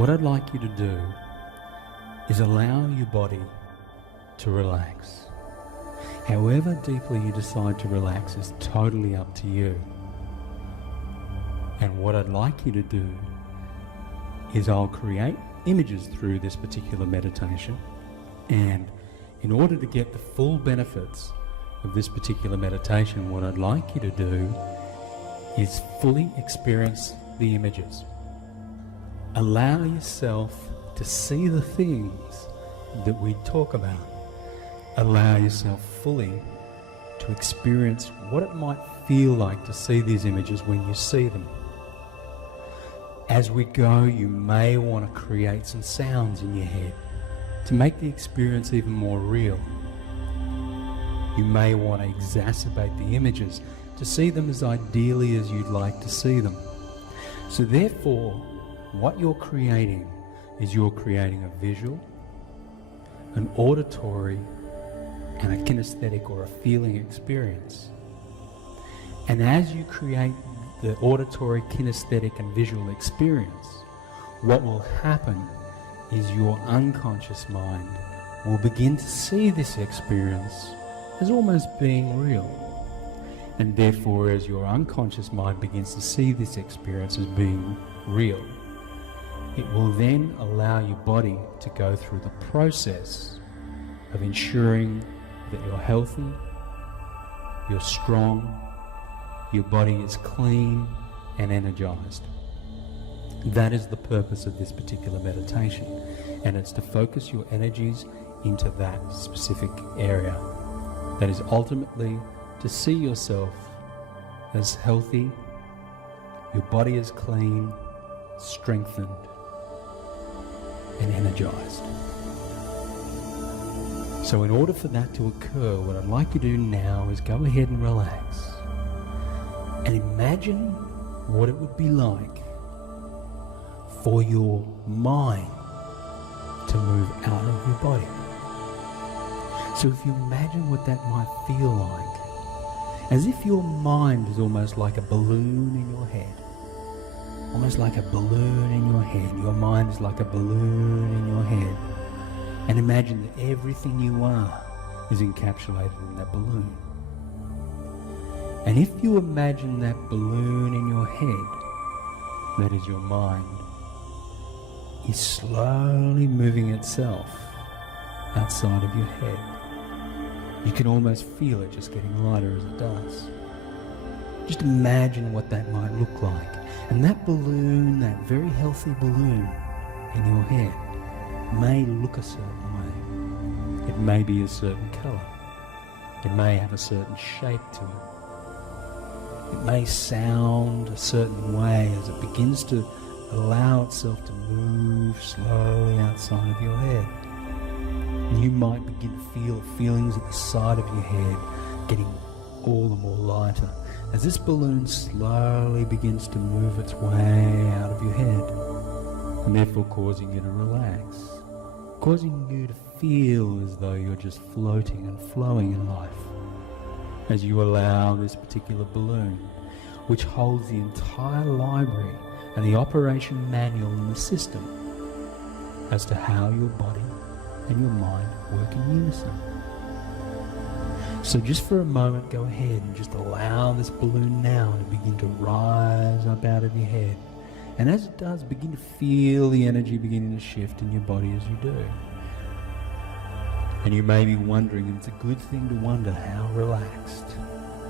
what I'd like you to do is allow your body to relax. However deeply you decide to relax is totally up to you. And what I'd like you to do is I'll create images through this particular meditation, and in order to get the full benefits of this particular meditation, what I'd like you to do is fully experience the images. Allow yourself to see the things that we talk about. Allow yourself fully to experience what it might feel like to see these images when you see them. As we go, you may want to create some sounds in your head to make the experience even more real. You may want to exacerbate the images to see them as ideally as you'd like to see them. So therefore, what you're creating is you're creating a visual, an auditory, and a kinesthetic or a feeling experience. And as you create the auditory, kinesthetic and visual experience, what will happen is your unconscious mind will begin to see this experience as almost being real. And therefore, as your unconscious mind begins to see this experience as being real, it will then allow your body to go through the process of ensuring that you're healthy, you're strong, your body is clean and energized. That is the purpose of this particular meditation, and it's to focus your energies into that specific area. That is ultimately to see yourself as healthy, your body is clean, strengthened, and energized. So in order for that to occur, what I'd like you to do now is go ahead and relax. And imagine what it would be like for your mind to move out of your body. So if you imagine what that might feel like, as if your mind is almost like a balloon in your head. Almost like a balloon in your head. Your mind is like a balloon in your head. And imagine that everything you are is encapsulated in that balloon. And if you imagine that balloon in your head, that is your mind, is slowly moving itself outside of your head. You can almost feel it just getting lighter as it does. Just imagine what that might look like. And that balloon, that very healthy balloon in your head, may look a certain way. It may be a certain color. It may have a certain shape to it. It may sound a certain way as it begins to allow itself to move slowly outside of your head. And you might begin to feel feelings at the side of your head getting all the more lighter as this balloon slowly begins to move its way out of your head, and therefore causing you to relax, causing you to feel as though you're just floating and flowing in life as you allow this particular balloon, which holds the entire library and the operation manual in the system as to how your body and your mind work in unison. So just for a moment, go ahead and just allow this balloon now to begin to rise up out of your head. And as it does, begin to feel the energy beginning to shift in your body as you do. And you may be wondering, and it's a good thing to wonder, how relaxed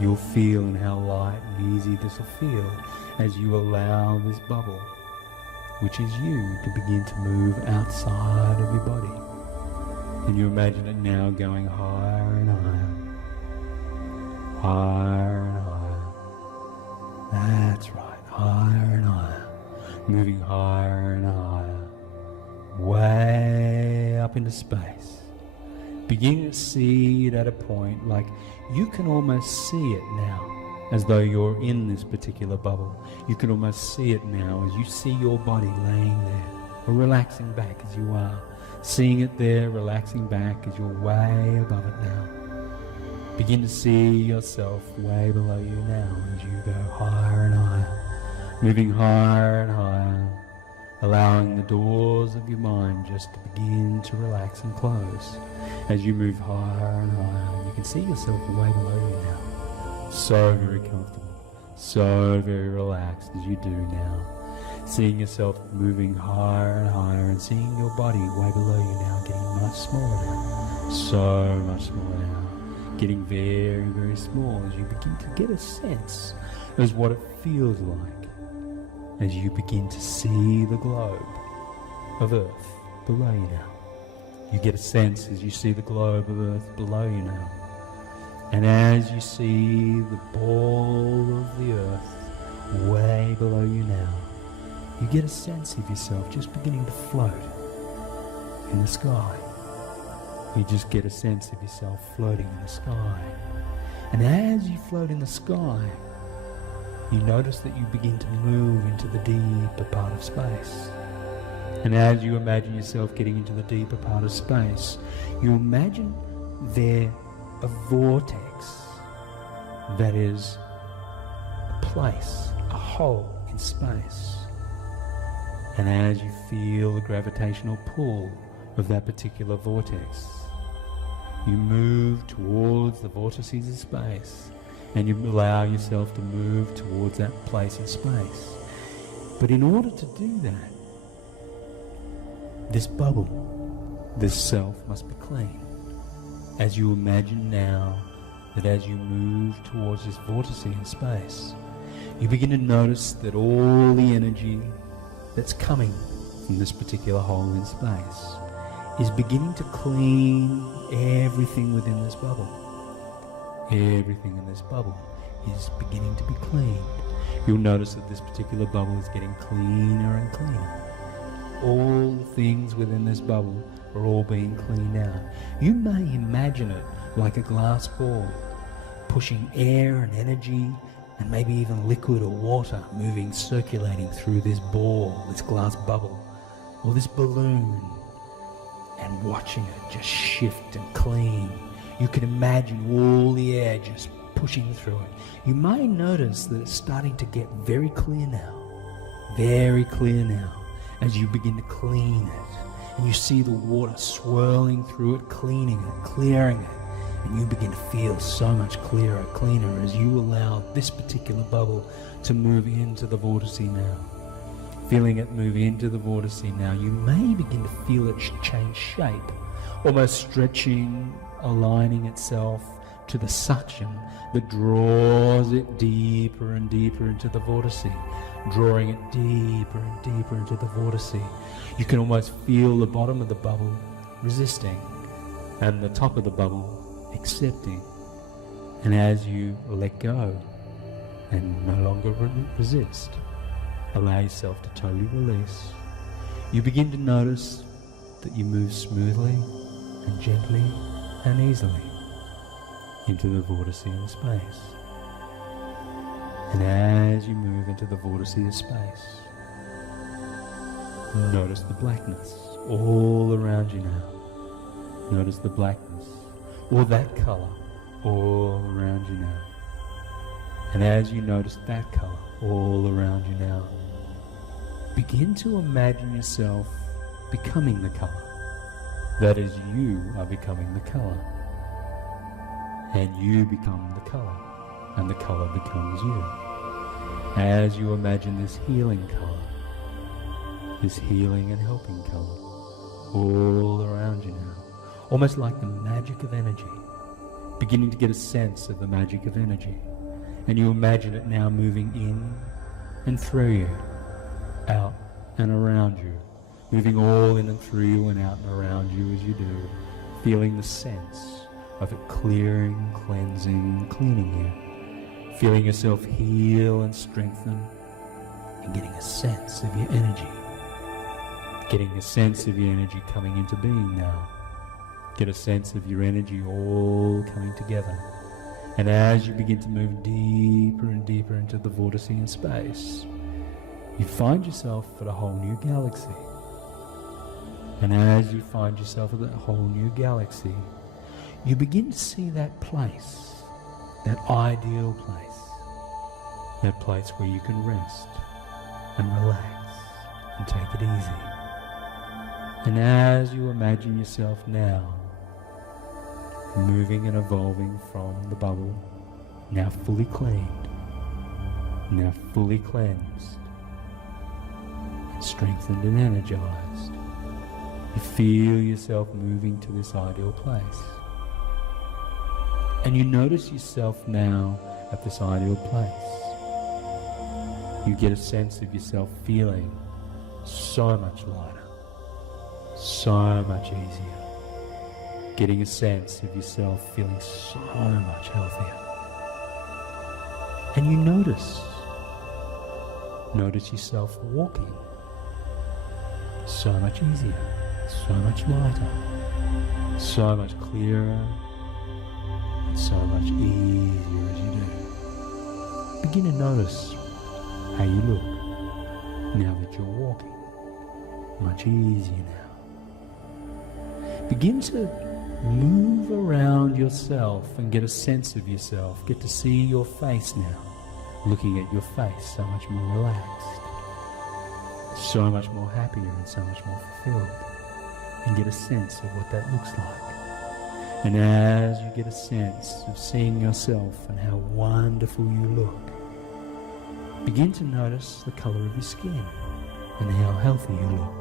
you'll feel and how light and easy this will feel as you allow this bubble, which is you, to begin to move outside of your body. And you imagine it now going higher and higher. Higher and higher. That's right, higher and higher. Moving higher and higher. Way up into space. Beginning to see it at a point like you can almost see it now, as though you're in this particular bubble. You can almost see it now as you see your body laying there, or relaxing back as you are. Seeing it there, relaxing back as you're way above it now. Begin to see yourself way below you now as you go higher and higher, moving higher and higher, allowing the doors of your mind just to begin to relax and close. As you move higher and higher, you can see yourself way below you now. So very comfortable, so very relaxed as you do now. Seeing yourself moving higher and higher and seeing your body way below you now, getting much smaller now. So much smaller now. Getting very, very small as you begin to get a sense as what it feels like as you begin to see the globe of Earth below you now. You get a sense as you see the globe of Earth below you now. And as you see the ball of the Earth way below you now, you get a sense of yourself just beginning to float in the sky. You just get a sense of yourself floating in the sky. And as you float in the sky, you notice that you begin to move into the deeper part of space. And as you imagine yourself getting into the deeper part of space, you imagine there a vortex that is a place, a hole in space. And as you feel the gravitational pull of that particular vortex, you move towards the vortices of space, and you allow yourself to move towards that place in space. But in order to do that, this bubble, this self, must be clean. As you imagine now that as you move towards this vortice in space, you begin to notice that all the energy that's coming from this particular hole in space is beginning to clean everything within this bubble. Everything in this bubble is beginning to be cleaned. You'll notice that this particular bubble is getting cleaner and cleaner. All the things within this bubble are all being cleaned out. You may imagine it like a glass ball, pushing air and energy and maybe even liquid or water moving, circulating through this ball, this glass bubble, or this balloon, and watching it just shift and clean. You can imagine all the air just pushing through it. You may notice that it's starting to get very clear now, as you begin to clean it. And you see the water swirling through it, cleaning it, clearing it. And you begin to feel so much clearer, cleaner as you allow this particular bubble to move into the vortice now. Feeling it move into the vortice now, you may begin to feel it change shape, almost stretching, aligning itself to the suction that draws it deeper and deeper into the vortice, drawing it deeper and deeper into the vortice. You can almost feel the bottom of the bubble resisting and the top of the bubble accepting. And as you let go and no longer resist, allow yourself to totally release, you begin to notice that you move smoothly and gently and easily into the vortice in space. And as you move into the vortice of space, notice the blackness all around you now. Notice the blackness, or that color, all around you now. And as you notice that color all around you now, begin to imagine yourself becoming the color. That is, you are becoming the color. And you become the color, and the color becomes you. As you imagine this healing color, this healing and helping color, all around you now, almost like the magic of energy, beginning to get a sense of the magic of energy. And you imagine it now moving in and through you, out and around you, moving all in and through you and out and around you as you do, feeling the sense of it clearing, cleansing, cleaning you, feeling yourself heal and strengthen, and getting a sense of your energy, getting a sense of your energy coming into being now. Get a sense of your energy all coming together. And as you begin to move deeper and deeper into the vortice in space, you find yourself at a whole new galaxy. And as you find yourself at that whole new galaxy, you begin to see that place, that ideal place, that place where you can rest and relax and take it easy. And as you imagine yourself now moving and evolving from the bubble, now fully cleaned, now fully cleansed, and strengthened and energized, you feel yourself moving to this ideal place. And you notice yourself now at this ideal place. You get a sense of yourself feeling so much lighter, so much easier. Getting a sense of yourself feeling so much healthier. And you notice yourself walking so much easier, so much lighter, so much clearer, and so much easier as you do. Begin to notice how you look now that you're walking. Much easier now. Begin to move around yourself and get a sense of yourself. Get to see your face now. Looking at your face, so much more relaxed, so much more happier and so much more fulfilled. And get a sense of what that looks like. And as you get a sense of seeing yourself and how wonderful you look, begin to notice the color of your skin and how healthy you look.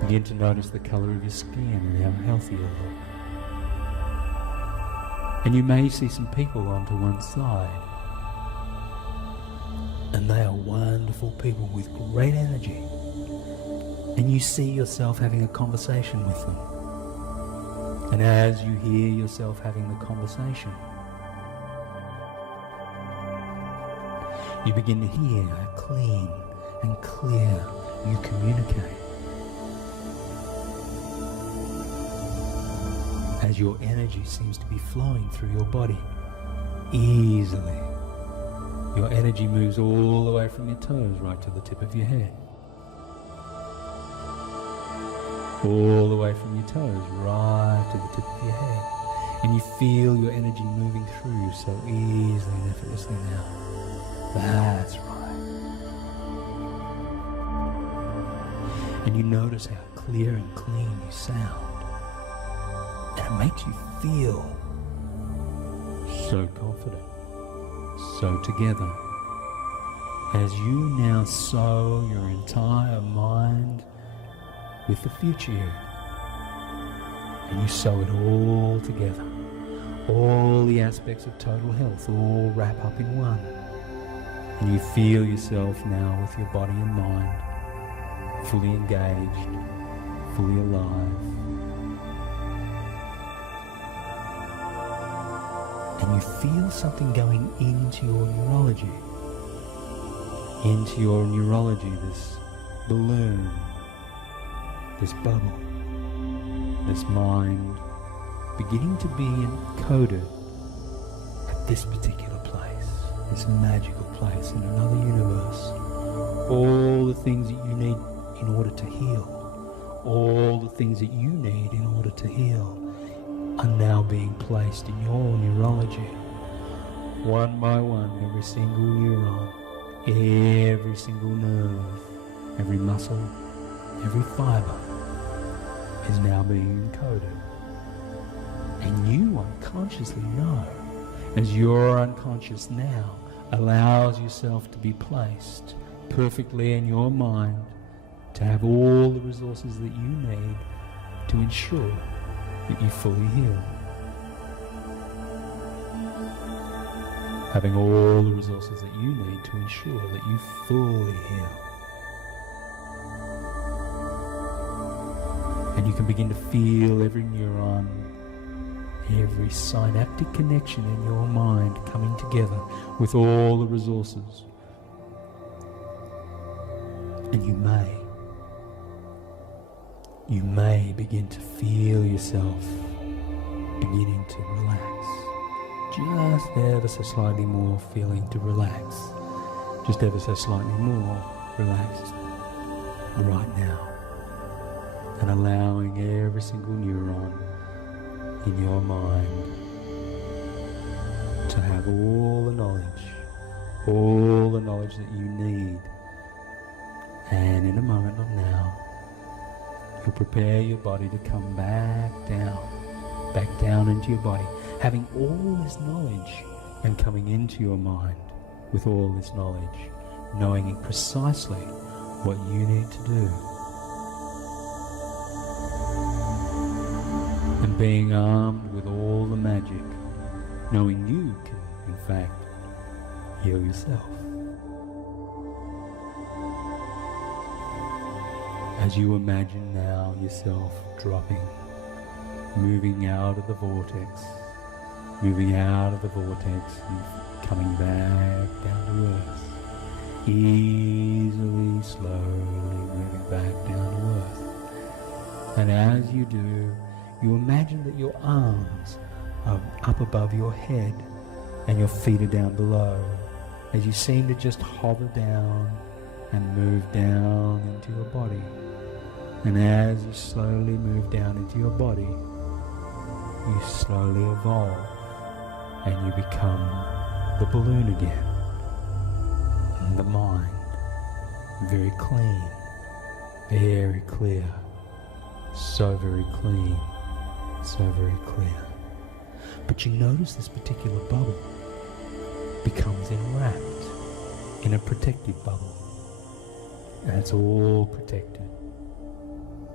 Begin to notice the color of your skin and how healthy you look. And you may see some people onto one side. And they are wonderful people with great energy. And you see yourself having a conversation with them. And as you hear yourself having the conversation, you begin to hear how clean and clear you communicate. As your energy seems to be flowing through your body easily. Your energy moves all the way from your toes right to the tip of your head. All the way from your toes right to the tip of your head. And you feel your energy moving through you so easily and effortlessly now. That's right. And you notice how clear and clean you sound. And it makes you feel so confident, so together. As you now sow your entire mind with the future you, and you sew it all together. All the aspects of total health all wrap up in one. And you feel yourself now with your body and mind fully engaged, fully alive. And you feel something going into your neurology. Into your neurology, this balloon, this bubble, this mind, beginning to be encoded at this particular place, this magical place in another universe. All the things that you need in order to heal, all the things that you need in order to heal are now being placed in your neurology. One by one, every single neuron, every single nerve, every muscle, every fiber is now being encoded. And you unconsciously know, as your unconscious now allows yourself to be placed perfectly in your mind, to have all the resources that you need to ensure that you fully heal. Having all the resources that you need to ensure that you fully heal. And you can begin to feel every neuron, every synaptic connection in your mind coming together with all the resources. And you may begin to feel yourself beginning to relax. Just ever so slightly more feeling to relax. Just ever so slightly more relaxed right now. And allowing every single neuron in your mind to have all the knowledge that you need And in a moment of now, you'll prepare your body to come back down into your body, having all this knowledge and coming into your mind with all this knowledge, knowing precisely what you need to do. And being armed with all the magic, knowing you can, in fact, heal yourself. As you imagine now yourself dropping, moving out of the vortex, and coming back down to earth, easily, slowly moving back down to earth. And as you do, you imagine that your arms are up above your head and your feet are down below, as you seem to just hover down and move down into your body. And as you slowly move down into your body, you slowly evolve and you become the balloon again. And the mind, very clean, very clear, so very clean, so very clear. But you notice this particular bubble becomes enwrapped in a protective bubble. And it's all protected.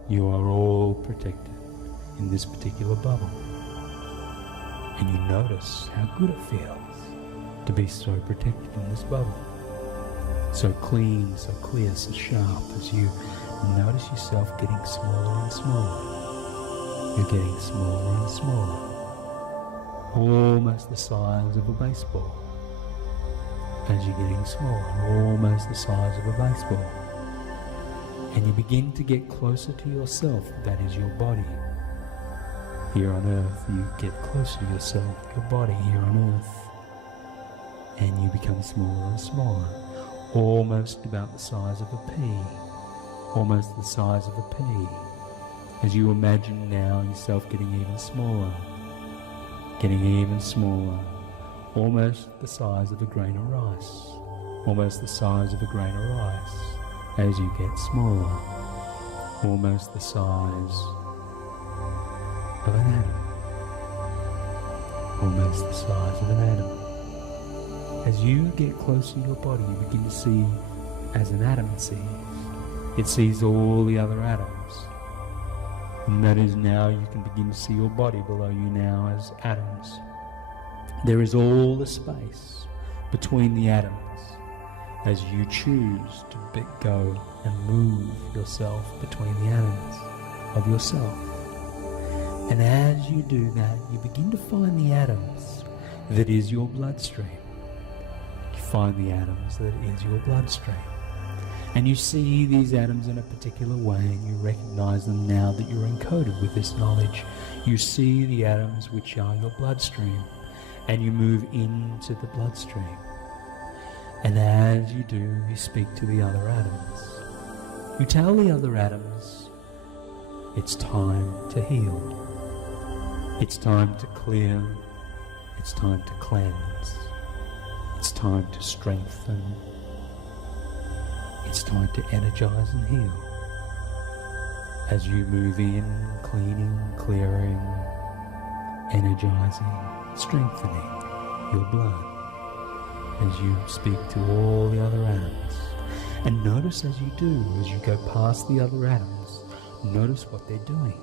You are all protected in this particular bubble. And you notice how good it feels to be so protected in this bubble. So clean, so clear, so sharp, as you notice yourself getting smaller and smaller. You're getting smaller and smaller. Almost the size of a baseball. As you're getting smaller, almost the size of a baseball. And you begin to get closer to yourself, that is your body. Here on earth, you get closer to yourself, your body here on earth. And you become smaller and smaller, almost about the size of a pea. Almost the size of a pea. As you imagine now yourself getting even smaller, almost the size of a grain of rice. Almost the size of a grain of rice. As you get smaller, almost the size of an atom. Almost the size of an atom. As you get closer to your body, you begin to see as an atom sees. It sees all the other atoms. And that is now you can begin to see your body below you now as atoms. There is all the space between the atoms as you choose to go and move yourself between the atoms of yourself. And as you do that, you begin to find the atoms that is your bloodstream. You find the atoms that is your bloodstream. And you see these atoms in a particular way, and you recognize them now that you're encoded with this knowledge. You see the atoms which are your bloodstream, and you move into the bloodstream. And as you do, you speak to the other atoms. You tell the other atoms, it's time to heal. It's time to clear. It's time to cleanse. It's time to strengthen. It's time to energize and heal. As you move in, cleaning, clearing, energizing, strengthening your blood. As you speak to all the other atoms. And notice as you do, as you go past the other atoms, notice what they're doing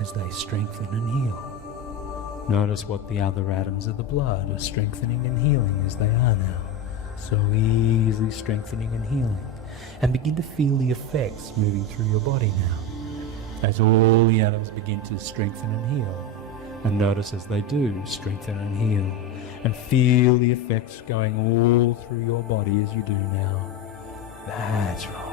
as they strengthen and heal. Notice what the other atoms of the blood are strengthening and healing as they are now. So easily strengthening and healing. And begin to feel the effects moving through your body now. As all the atoms begin to strengthen and heal. And notice as they do strengthen and heal. And feel the effects going all through your body as you do now. That's right.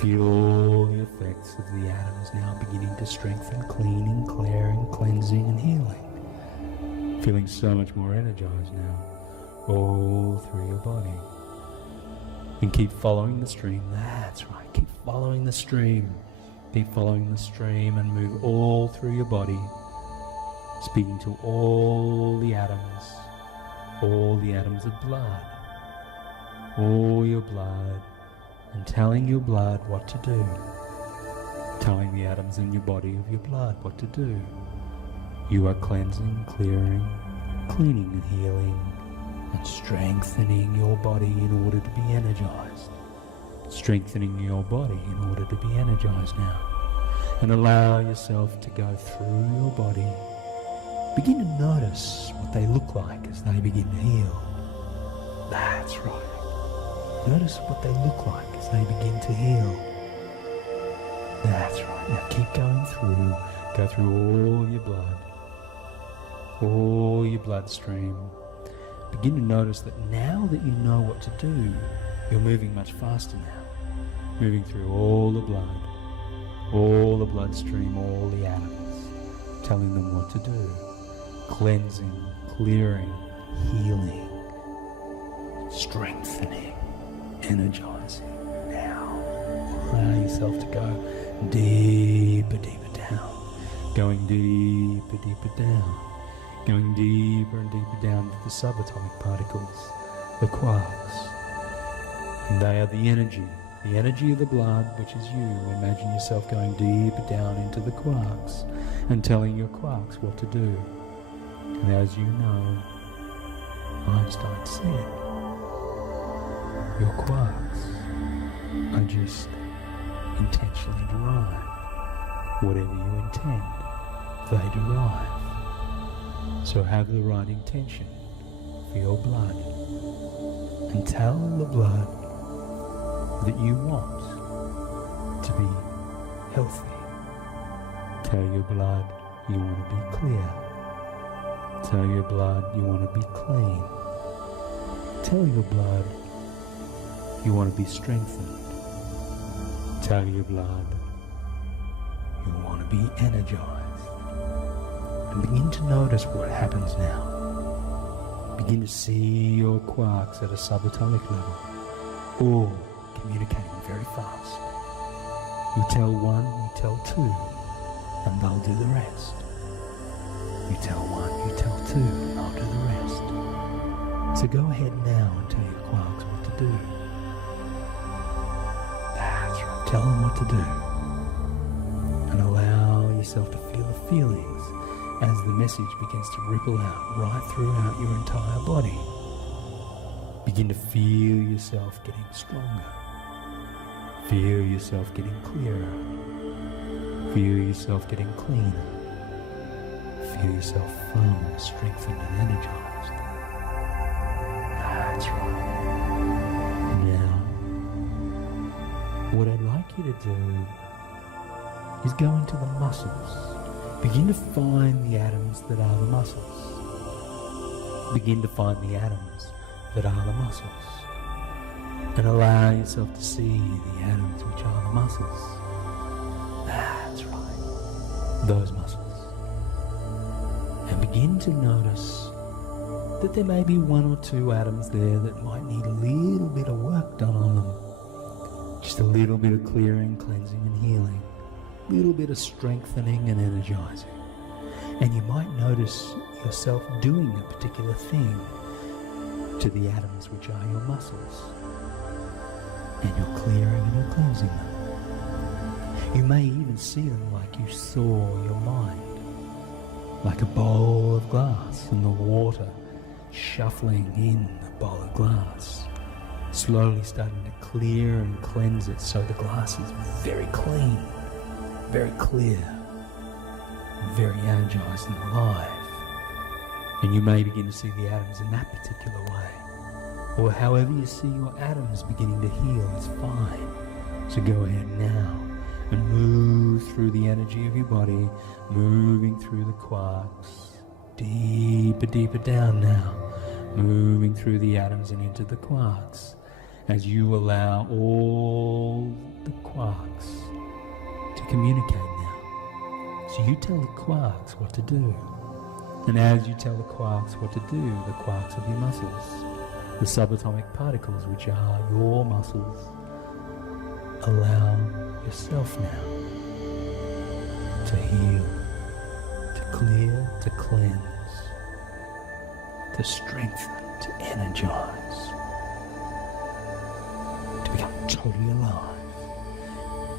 Feel all the effects of the atoms now beginning to strengthen, cleaning, clearing, cleansing and healing. Feeling so much more energized now. All through your body. And keep following the stream. That's right. Keep following the stream. Keep following the stream and move all through your body. Speaking to all the atoms of blood. all your blood and telling your blood what to do. Telling the atoms in your body of your blood what to do. You are cleansing, clearing, cleaning and healing and strengthening your body in order to be energized. Strengthening your body in order to be energized now. And allow yourself to go through your body. Begin to notice what they look like as they begin to heal. That's right. Notice what they look like as they begin to heal. That's right. Now keep going through. Go through all your blood. All your bloodstream. Begin to notice that now that you know what to do, you're moving much faster now. Moving through all the bloodstream, all the atoms. Telling them what to do. Cleansing, clearing, healing, strengthening, energizing. Now, allow yourself to go deeper, deeper down. Going deeper, deeper down. Going deeper and deeper down to the subatomic particles, the quarks. And they are the energy of the blood, which is you. Imagine yourself going deeper down into the quarks and telling your quarks what to do. And as you know, Einstein said, your quarks are just intentionally derived. Whatever you intend, they derive. So have the right intention for your blood. And tell the blood that you want to be healthy. Tell your blood you want to be clear. Tell your blood you want to be clean. Tell your blood you want to be strengthened. Tell your blood you want to be energized. And begin to notice what happens now. Begin to see your quarks at a subatomic level, all communicating very fast. You tell one, you tell two, and they'll do the rest. You tell one, you tell two, and they'll do the rest. So go ahead now and tell your quarks what to do. That's right, tell them what to do. And allow yourself to feel the feelings as the message begins to ripple out right throughout your entire body. Begin to feel yourself getting stronger. Feel yourself getting clearer. Feel yourself getting cleaner. Feel yourself far more strengthened and energized. That's right. Now, what I'd like you to do is go into the muscles. Begin to find the atoms that are the muscles. Begin to find the atoms that are the muscles. And allow yourself to see the atoms which are the muscles. That's right. Those muscles. And begin to notice that there may be one or two atoms there that might need a little bit of work done on them. Just a little bit of clearing, cleansing and healing. A little bit of strengthening and energizing. And you might notice yourself doing a particular thing to the atoms which are your muscles. And you're clearing and you're cleansing them. You may even see them like you saw your mind. Like a bowl of glass and the water shuffling in the bowl of glass. Slowly starting to clear and cleanse it so the glass is very clean. Very clear, very energized and alive. And you may begin to see the atoms in that particular way. Or however you see your atoms beginning to heal is fine. So go ahead now and move through the energy of your body, moving through the quarks. Deeper, deeper down now. Moving through the atoms and into the quarks. As you allow all the quarks to communicate now. So you tell the quarks what to do. And as you tell the quarks what to do, the quarks of your muscles, the subatomic particles which are your muscles, allow yourself now to heal, to clear, to cleanse, to strengthen, to energize. totally alive.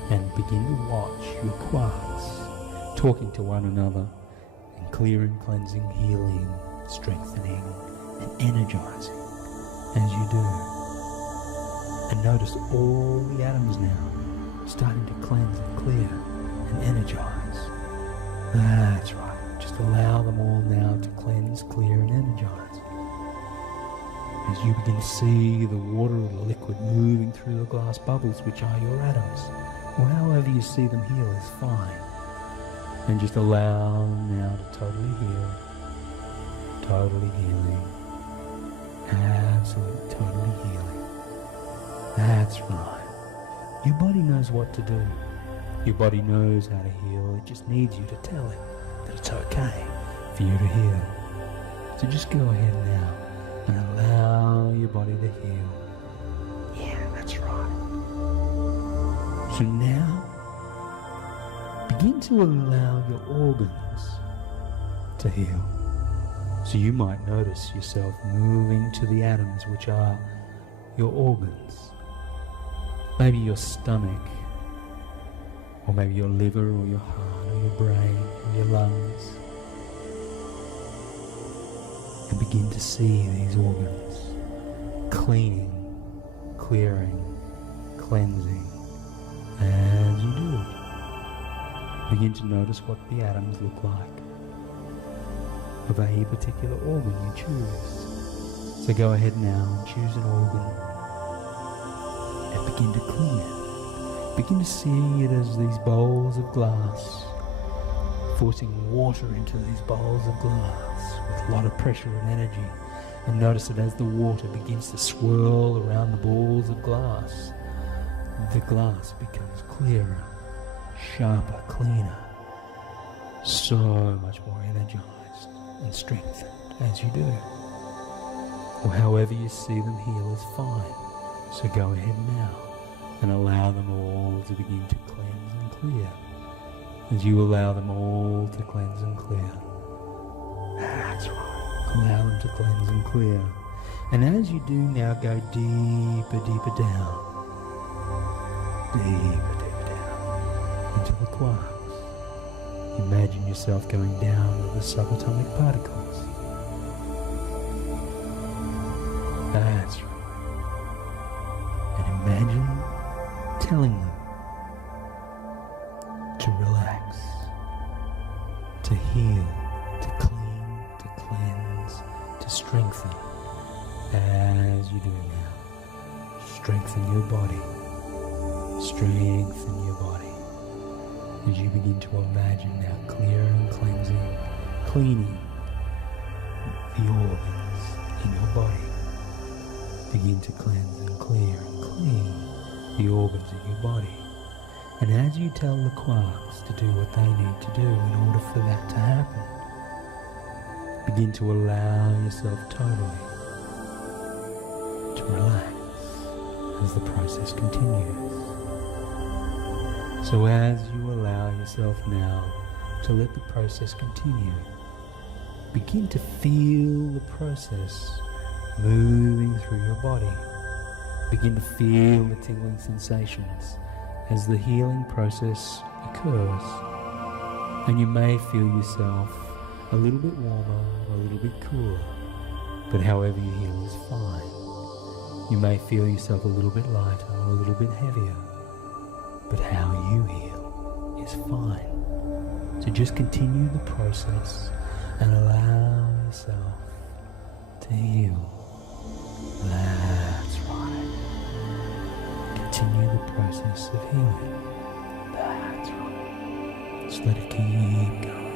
And begin to watch your quarks talking to one another and clearing, cleansing, healing, strengthening and energizing as you do. And notice all the atoms now starting to cleanse and clear and energize. That's right. Just allow them all now to cleanse, clear and energize. As you begin to see the water or the liquid moving through the glass bubbles, which are your atoms, or however you see them heal is fine. And just allow them now to totally heal. Totally healing. Absolutely totally healing. That's right. Your body knows what to do. Your body knows how to heal. It just needs you to tell it that it's okay for you to heal. So just go ahead now and allow your body to heal. Yeah, that's right. So now, begin to allow your organs to heal. So you might notice yourself moving to the atoms, which are your organs. Maybe your stomach, or maybe your liver, or your heart, or your brain, or your lungs. And begin to see these organs cleaning, clearing, cleansing as you do. Begin to notice what the atoms look like of a particular organ you choose. So go ahead now and choose an organ and begin to clean it. Begin to see it as these bowls of glass, forcing water into these bowls of glass with a lot of pressure and energy. And notice that as the water begins to swirl around the balls of glass, the glass becomes clearer, sharper, cleaner, so much more energized and strengthened as you do. Or however you see them heal is fine. So go ahead now and allow them all to begin to cleanse and clear. As you allow them all to cleanse and clear. That's right. Allow them to cleanse and clear. And as you do now, go deeper, deeper down. Deeper, deeper down into the quarks. Imagine yourself going down to the subatomic particles. That's right. And imagine telling them to relax, to heal, to clean, to cleanse, to strengthen as you do now. Strengthen your body. Strengthen your body as you begin to imagine now clearing, cleansing, cleaning the organs in your body. Begin to cleanse and clear and clean the organs in your body. And as you tell the quarks to do what they need to do in order for that to happen, begin to allow yourself totally to relax as the process continues. So as you allow yourself now to let the process continue, begin to feel the process moving through your body. Begin to feel the tingling sensations as the healing process occurs. And you may feel yourself a little bit warmer, or a little bit cooler, but however you heal is fine. You may feel yourself a little bit lighter, or a little bit heavier, but how you heal is fine. So just continue the process and allow yourself to heal. That's right. Continue the process of healing. That's right. Just let it keep going.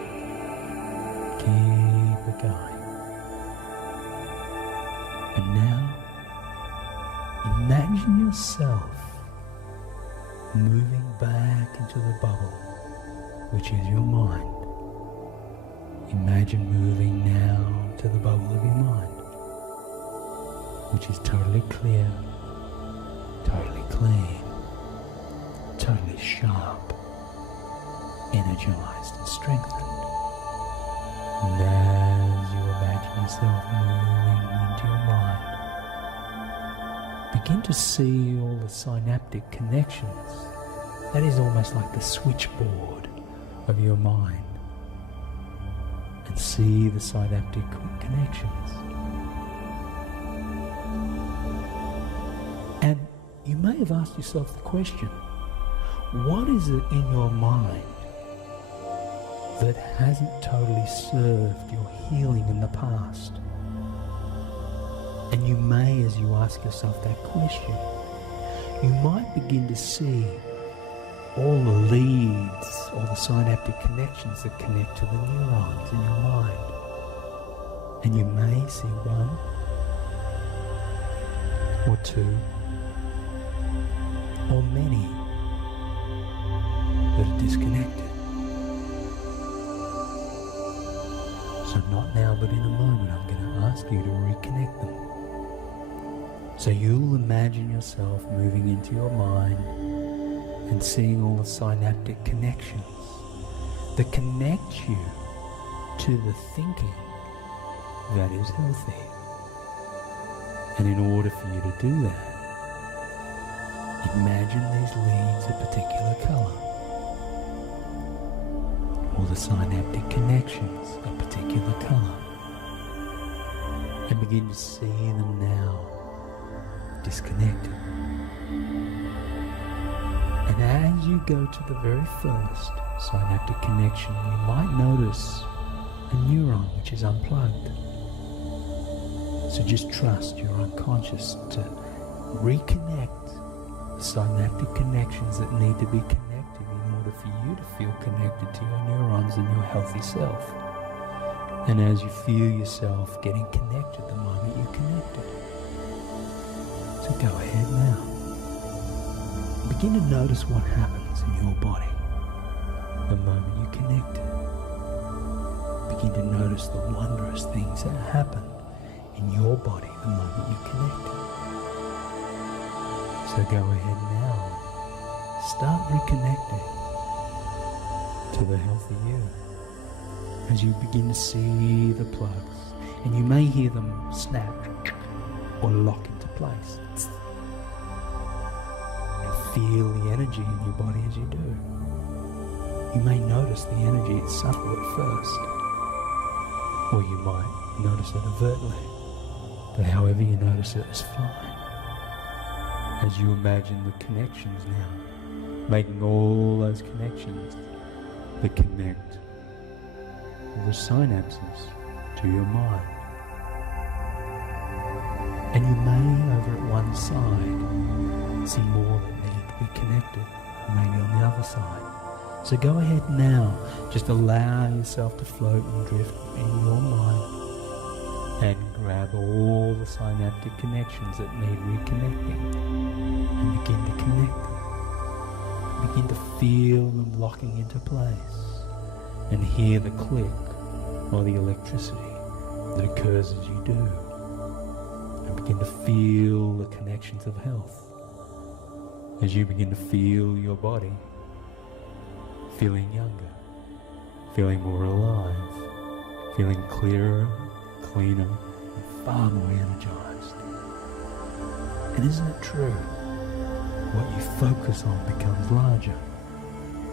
Keep it going. And now, imagine yourself moving back into the bubble, which is your mind. Imagine moving now to the bubble of your mind, which is totally clear, totally clean, totally sharp, energized and strengthened. And as you imagine yourself moving into your mind, begin to see all the synaptic synaptic connections. That is almost like the switchboard of your mind. And see the synaptic connections. And you may have asked yourself the question, what is it in your mind that hasn't totally served your healing in the past? And you may, as you ask yourself that question, you might begin to see all the leads, all the synaptic connections that connect to the neurons in your mind. And you may see one or two or many that are disconnected. So not now, but in a moment, I'm going to ask you to reconnect them. So you'll imagine yourself moving into your mind and seeing all the synaptic connections that connect you to the thinking that is healthy. And in order for you to do that, imagine these leads a particular color, or the synaptic connections a particular color, and begin to see them now disconnected. And as you go to the very first synaptic connection, you might notice a neuron which is unplugged. So just trust your unconscious to reconnect the synaptic connections that need to be connected in order for you to feel connected to your neurons and your healthy self. And as you feel yourself getting connected the moment you connect it. So go ahead now. Begin to notice what happens in your body the moment you connect it. Begin to notice the wondrous things that happen in your body the moment you connect it. So go ahead now. Start reconnecting to the healthy you as you begin to see the plugs, and you may hear them snap or lock into place. Feel the energy in your body as you do. You may notice the energy is subtle at first, or you might notice it overtly, but however you notice it is fine. As you imagine the connections now, making all those connections that connect the synapses to your mind. And you may, over at one side, see more that need to be connected, maybe on the other side. So go ahead now, just allow yourself to float and drift in your mind and grab all the synaptic connections that need reconnecting and begin to connect them. Begin to feel them locking into place and hear the click or the electricity that occurs as you do. And begin to feel the connections of health as you begin to feel your body feeling younger, feeling more alive, feeling clearer, cleaner, and far more energized. And isn't it true? What you focus on becomes larger.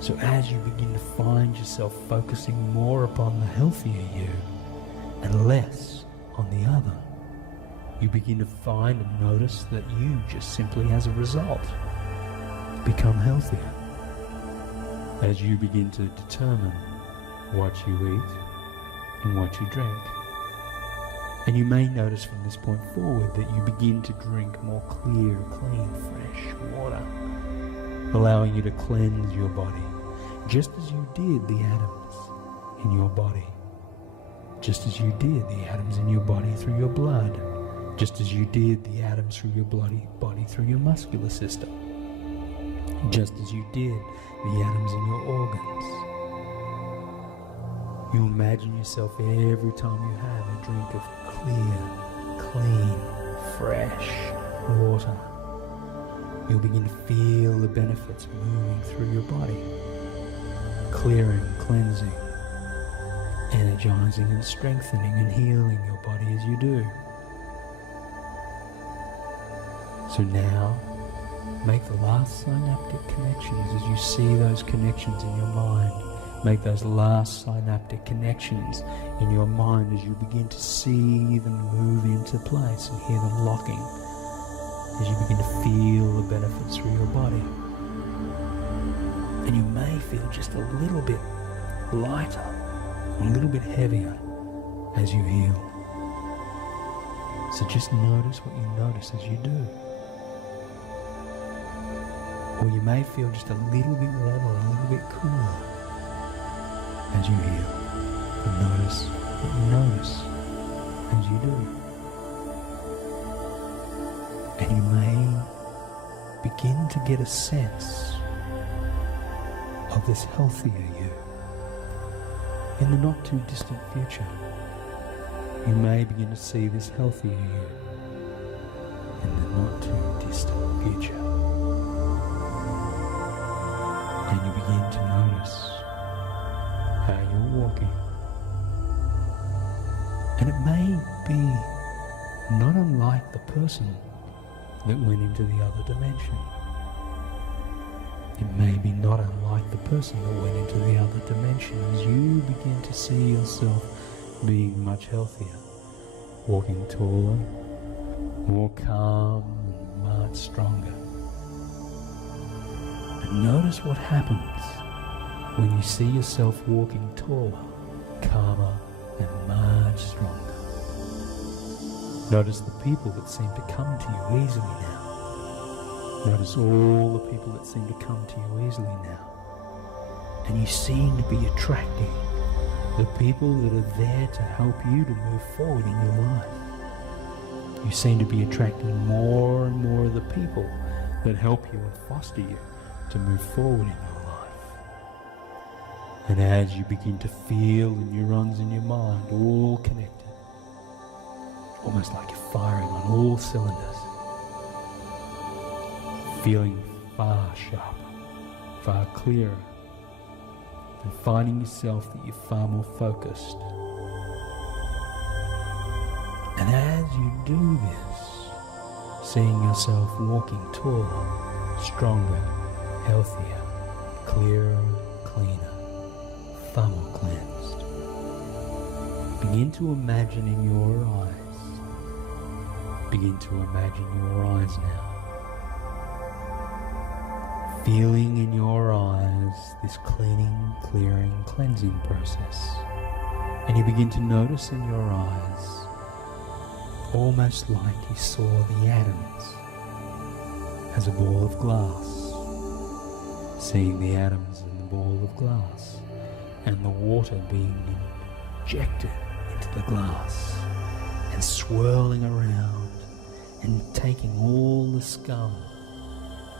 So as you begin to find yourself focusing more upon the healthier you and less on the other, you begin to find and notice that you just simply as a result become healthier. As you begin to determine what you eat and what you drink. And you may notice from this point forward that you begin to drink more clear, clean, fresh water, allowing you to cleanse your body, just as you did the atoms in your body, just as you did the atoms in your body through your blood, just as you did the atoms through your body through your muscular system, just as you did the atoms in your organs. You imagine yourself every time you have a drink of clear, clean, fresh water. You'll begin to feel the benefits moving through your body, clearing, cleansing, energizing and strengthening and healing your body as you do. So now, Make the last synaptic connections as you see those connections in your mind. Make those last synaptic connections in your mind as you begin to see them move into place and hear them locking, as you begin to feel the benefits through your body. And you may feel just a little bit lighter, a little bit heavier as you heal. So just notice what you notice as you do. Or you may feel just a little bit warmer, a little bit cooler as you heal. But notice what you notice as you do. And you may begin to get a sense of this healthier you in the not too distant future. You may begin to see this healthier you in the not too distant future. And you begin to notice how you're walking. And it may be not unlike the person that went into the other dimension. It may be not unlike the person that went into the other dimension as you begin to see yourself being much healthier, walking taller, more calm, and much stronger. And notice what happens when you see yourself walking taller, calmer, and much stronger. Notice the people that seem to come to you easily now. Notice all the people that seem to come to you easily now. And you seem to be attracting the people that are there to help you to move forward in your life. You seem to be attracting more and more of the people that help you and foster you to move forward in your life. And as you begin to feel the neurons in your mind all connected, almost like you're firing on all cylinders, feeling far sharper, far clearer, and finding yourself that you're far more focused. And as you do this, seeing yourself walking taller, stronger, healthier, clearer, cleaner, far more cleansed, begin to imagine in your eyes. Begin to imagine your eyes now. Feeling in your eyes this cleaning, clearing, cleansing process. And you begin to notice in your eyes, almost like you saw the atoms as a ball of glass. Seeing the atoms in the ball of glass and the water being injected into the glass and swirling around and taking all the scum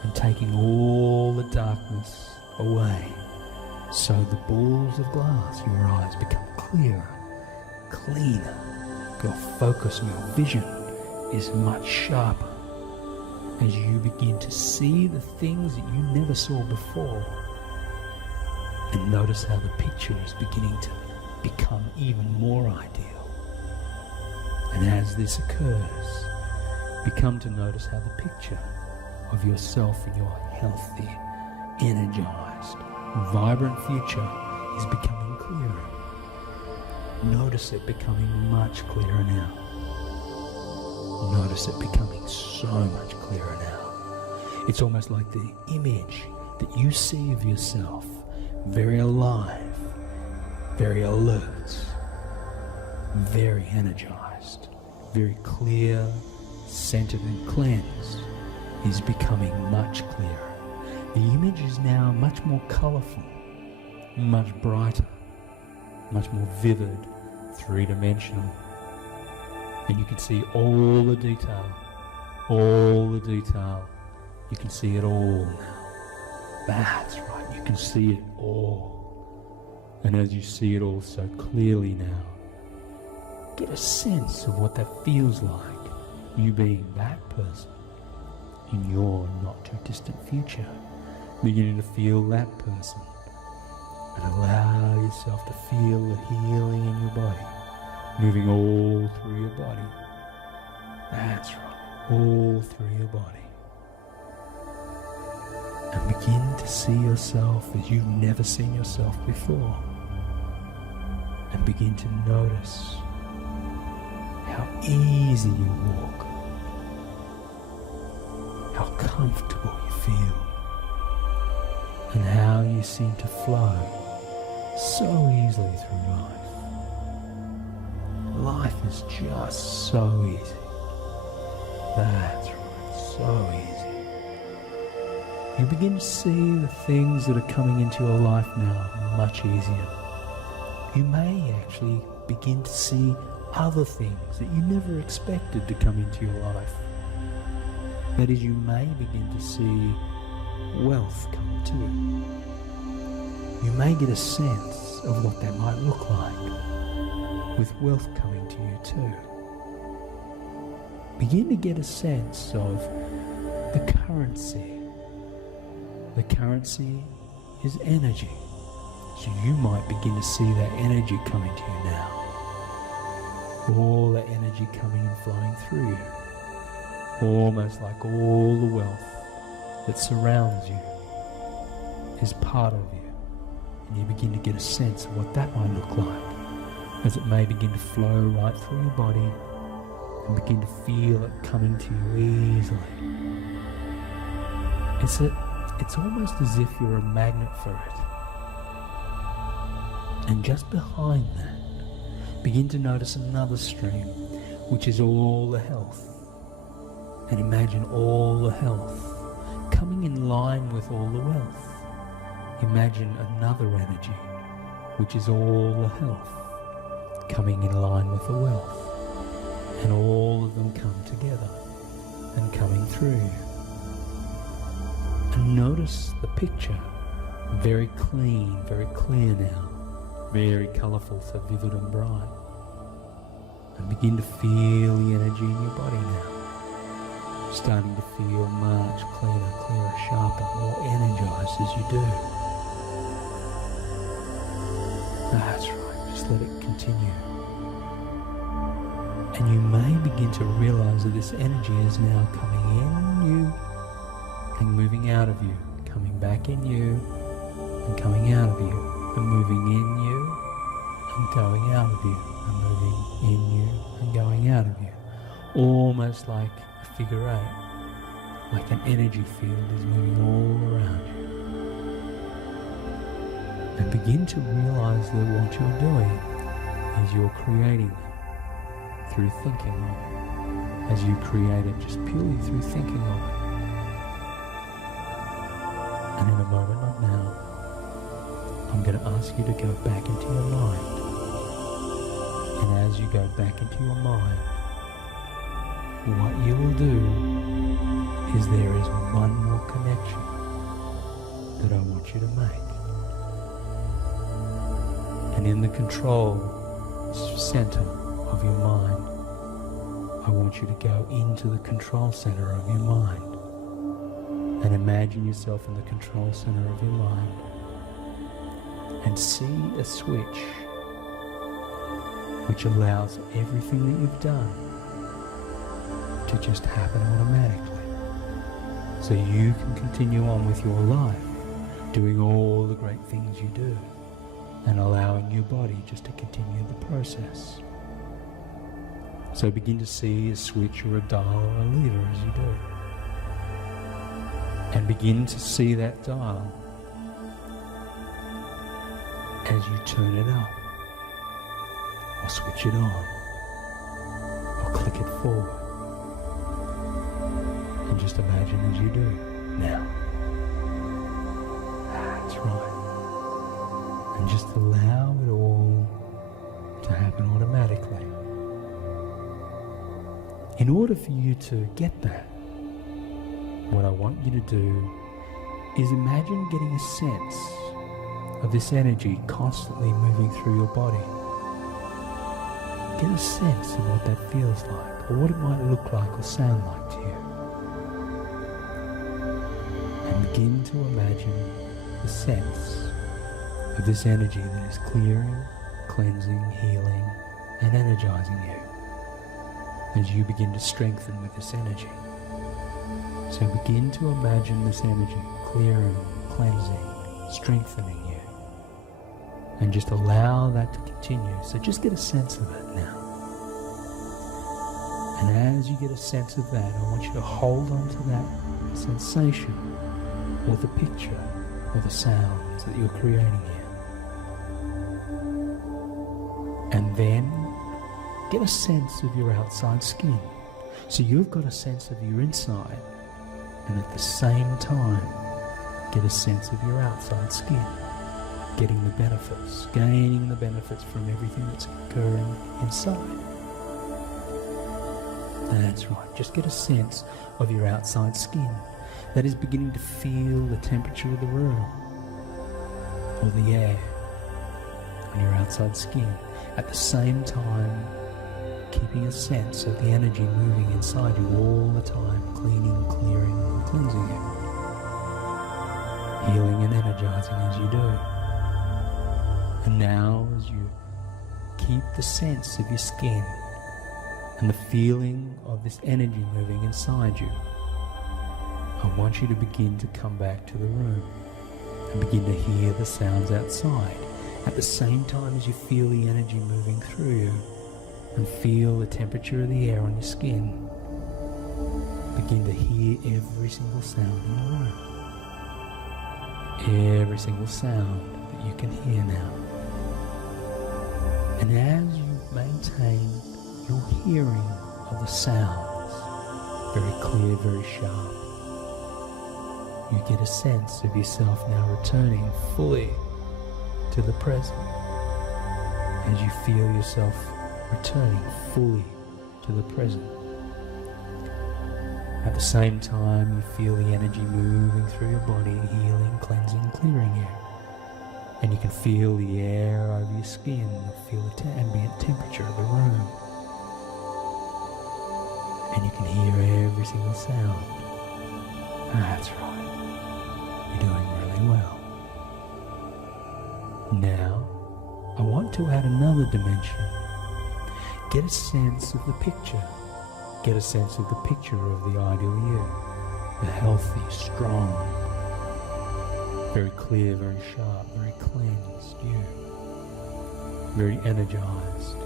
and taking all the darkness away. So the balls of glass, your eyes become clearer, cleaner. Your focus and your vision is much sharper as you begin to see the things that you never saw before. And notice how the picture is beginning to become even more ideal. And as this occurs, you come to notice how the picture of yourself and your healthy, energized, vibrant future is becoming clearer. Notice it becoming much clearer now. Notice it becoming so much clearer now. It's almost like the image that you see of yourself, very alive, very alert, very energized, very clear, centered and cleansed, is becoming much clearer. The image is now much more colorful, much brighter, much more vivid, three-dimensional. And you can see all the detail, all the detail. You can see it all now. That's right, you can see it all. And as you see it all so clearly now, get a sense of what that feels like, you being that person in your not too distant future, beginning to feel that person, and allow yourself to feel the healing in your body, moving all through your body. That's right, all through your body. And begin to see yourself as you've never seen yourself before. And begin to notice how easy you walk, how comfortable you feel, and how you seem to flow so easily through life. Life is just so easy. That's right, so easy. You begin to see the things that are coming into your life now much easier. You may actually begin to see other things that you never expected to come into your life. That is, you may begin to see wealth come too. You may get a sense of what that might look like, with wealth coming to you too. Begin to get a sense of the currency. The currency is energy. So you might begin to see that energy coming to you now. All that energy coming and flowing through you. Almost like all the wealth that surrounds you is part of you. And you begin to get a sense of what that might look like, as it may begin to flow right through your body and begin to feel it coming to you easily. It's almost as if you're a magnet for it. And just behind that, begin to notice another stream, which is all the health. And imagine all the health coming in line with all the wealth. Imagine another energy, which is all the health, coming in line with the wealth. And all of them come together and coming through you. And notice the picture, very clean, very clear now, very colourful, so vivid and bright. And begin to feel the energy in your body now. Starting to feel much cleaner, clearer, sharper, more energized as you do. That's right, just let it continue. And you may begin to realize that this energy is now coming in you and moving out of you, coming back in you and coming out of you, and moving in you and going out of you, and moving in you and going out of you. Almost like a figure eight, like an energy field is moving all around you. And begin to realize that what you're doing is you're creating it through thinking of it, as you create it just purely through thinking of it. And in a moment, not now, I'm going to ask you to go back into your mind. And as you go back into your mind, what you will do is there is one more connection that I want you to make. And in the control center of your mind, I want you to go into the control center of your mind and imagine yourself in the control center of your mind and see a switch which allows everything that you've done to just happen automatically, so you can continue on with your life doing all the great things you do and allowing your body just to continue the process. So begin to see a switch or a dial or a lever as you do, and begin to see that dial as you turn it up or switch it on or click it forward. And just imagine as you do now. That's right. And just allow it all to happen automatically. In order for you to get that, what I want you to do is imagine getting a sense of this energy constantly moving through your body. Get a sense of what that feels like, or what it might look like or sound like to you. And begin to imagine the sense of this energy that is clearing, cleansing, healing, and energizing you as you begin to strengthen with this energy. So begin to imagine this energy clearing, cleansing, strengthening you. And just allow that to continue. So just get a sense of it now. And as you get a sense of that, I want you to hold on to that sensation or the picture or the sounds that you're creating here. And then get a sense of your outside skin. So you've got a sense of your inside, and at the same time, get a sense of your outside skin. Getting the benefits, gaining the benefits from everything that's occurring inside. That's right, just get a sense of your outside skin. That is beginning to feel the temperature of the room, or the air on your outside skin. At the same time, keeping a sense of the energy moving inside you all the time, cleaning, clearing, and cleansing you. Healing and energizing as you do. And now, as you keep the sense of your skin and the feeling of this energy moving inside you, I want you to begin to come back to the room and begin to hear the sounds outside. At the same time as you feel the energy moving through you and feel the temperature of the air on your skin, begin to hear every single sound in the room. Every single sound that you can hear now. And as you maintain your hearing of the sounds, very clear, very sharp, you get a sense of yourself now returning fully to the present. As you feel yourself returning fully to the present. At the same time, you feel the energy moving through your body, healing, cleansing, clearing you. And you can feel the air over your skin, feel the ambient temperature of the room. And you can hear every single sound. That's right. You're doing really well. Now, I want to add another dimension. Get a sense of the picture. Get a sense of the picture of the ideal you. The healthy, strong, very clear, very sharp, very cleansed you. Very energized.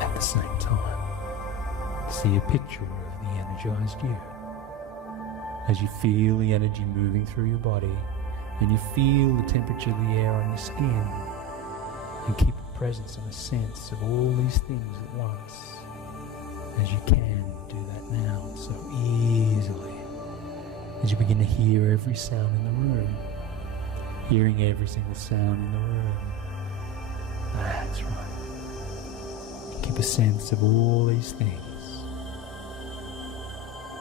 At the same time, see a picture of the energized you. As you feel the energy moving through your body, and you feel the temperature of the air on your skin, and keep a presence and a sense of all these things at once. As you can do that now so easily. As you begin to hear every sound in the room, hearing every single sound in the room. That's right. Keep a sense of all these things.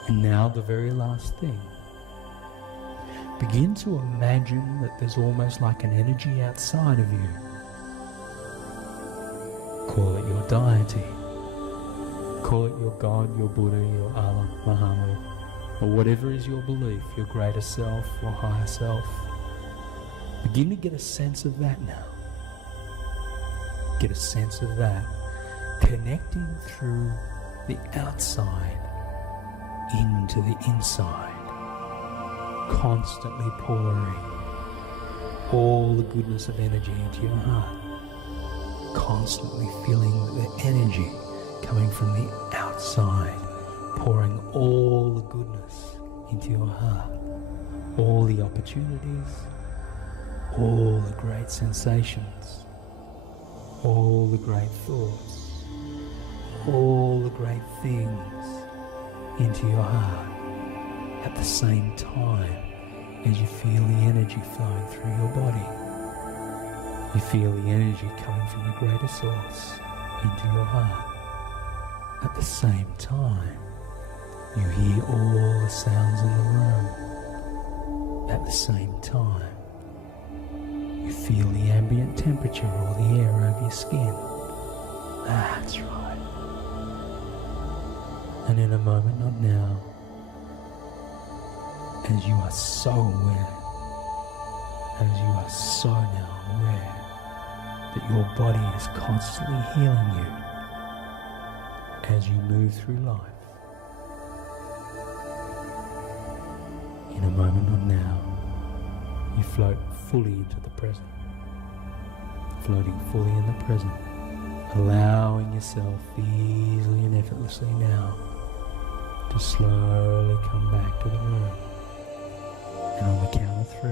And now the very last thing. Begin to imagine that there's almost like an energy outside of you. Call it your deity. Call it your God, your Buddha, your Allah, Muhammad, or whatever is your belief, your greater self or higher self. Begin to get a sense of that now. Get a sense of that. Connecting through the outside into the inside. Constantly pouring all the goodness of energy into your heart. Constantly feeling the energy coming from the outside, pouring all the goodness into your heart. All the opportunities, all the great sensations, all the great thoughts, all the great things into your heart. At the same time as you feel the energy flowing through your body. You feel the energy coming from the greater source into your heart. At the same time, you hear all the sounds in the room. At the same time, you feel the ambient temperature or the air over your skin. That's right. And in a moment, not now, as you are so aware, as you are so now aware that your body is constantly healing you as you move through life. In a moment or now, you float fully into the present, floating fully in the present, allowing yourself easily and effortlessly now to slowly come back to the room. And on the count of 3,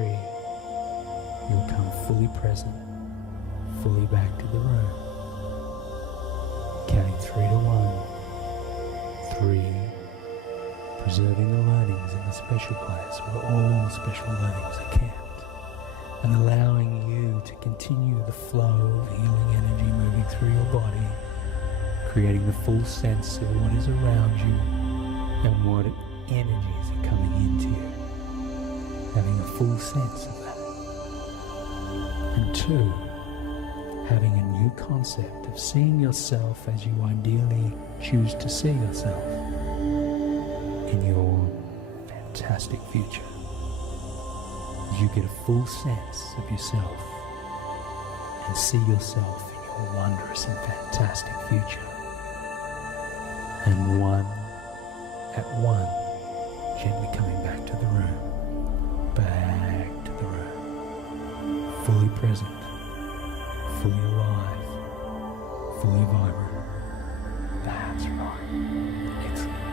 you'll come fully present, fully back to the room. Counting 3 to 1. 3, preserving the learnings in the special place where all special learnings are kept, and allowing you to continue the flow of healing energy moving through your body, creating the full sense of what is around you and what energies are coming into you, having a full sense of that. And 2, having a new concept of seeing yourself as you ideally choose to see yourself in your fantastic future. You get a full sense of yourself and see yourself in your wondrous and fantastic future. And one at one, gently coming back to the room, back to the room, fully present, fully alive, fully vibrant. That's right. Excellent.